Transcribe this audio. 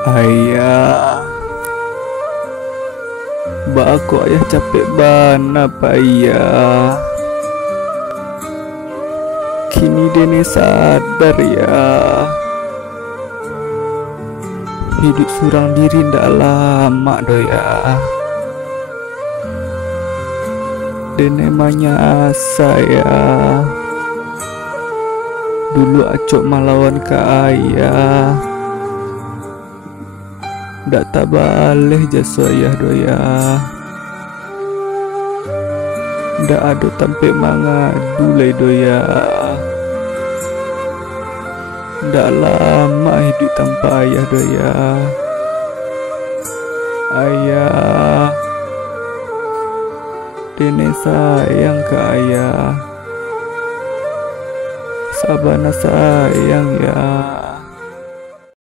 Ayah, aku ayah capek bana pak ayah. Kini dene sadar ya, hidup surang diri ndak lama doya. Dene manya saya, dulu acok malawan ke ayah. Ndak tak baleh jasa ayah doya. Ndak ada tampe mangadu lay doya. Ndak lama hidup tanpa ayah doya. Ayah, dene sayang ke ayah. Sabana sayang ya.